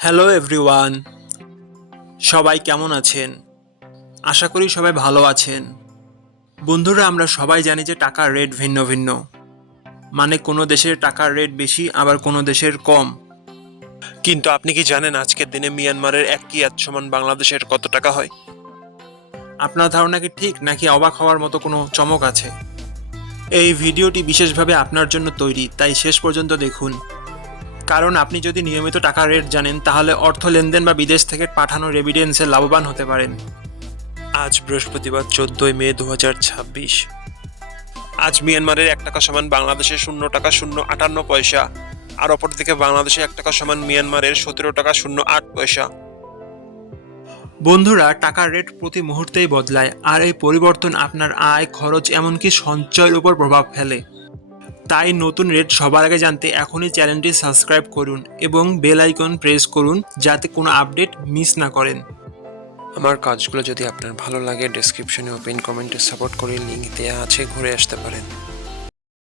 Hello everyone, সবাই কেমন আছেন? আশা করি সবাই ভালো আছেন। বন্ধুরা, আমরা সবাই জানি যে টাকার রেট ভিন্ন ভিন্ন। মানে কোনো দেশের টাকার রেট বেশি, আবার কোনো দেশের কম। কিন্তু আপনি কি জানেন আজকের দিনে মিয়ানমারের এক কিয়াত সমান বাংলাদেশের কত টাকা হয়? আপনার ধারণা কি ঠিক, নাকি অবাক হওয়ার মতো কোনো চমক আছে? এই ভিডিওটি বিশেষভাবে আপনার জন্য তৈরি, তাই শেষ পর্যন্ত দেখুন। কারণ আপনি যদি নিয়মিত টাকার রেট জানেন, তাহলে অর্থ লেনদেন বা বিদেশ থেকে পাঠানো রেমিটেন্সে লাভবান হতে পারেন। আজ বৃহস্পতিবার 14 মে 2026। আজ মিয়ানমারের 1 টাকা সমান বাংলাদেশের 0 টাকা 058 পয়সা, আর অপরদিকে বাংলাদেশে 1 টাকা সমান মিয়ানমারের 17 টাকা 08 পয়সা। বন্ধুরা, টাকার রেট প্রতি মুহূর্তেই বদলায়, আর এই পরিবর্তন আপনার আয়, খরচ, এমনকি সঞ্চয়ের উপর প্রভাব ফেলে। তাই নতুন রেট সবার আগে জানতে এখনই চ্যানেলটি সাবস্ক্রাইব করুন এবং বেল আইকন প্রেস করুন, যাতে কোনো আপডেট মিস না করেন। আমার কাজগুলো যদি আপনার ভালো লাগে, ডেসক্রিপশনে ও পিন কমেন্টে সাপোর্ট করে লিংক দেওয়া আছে, ঘুরে আসতে পারেন।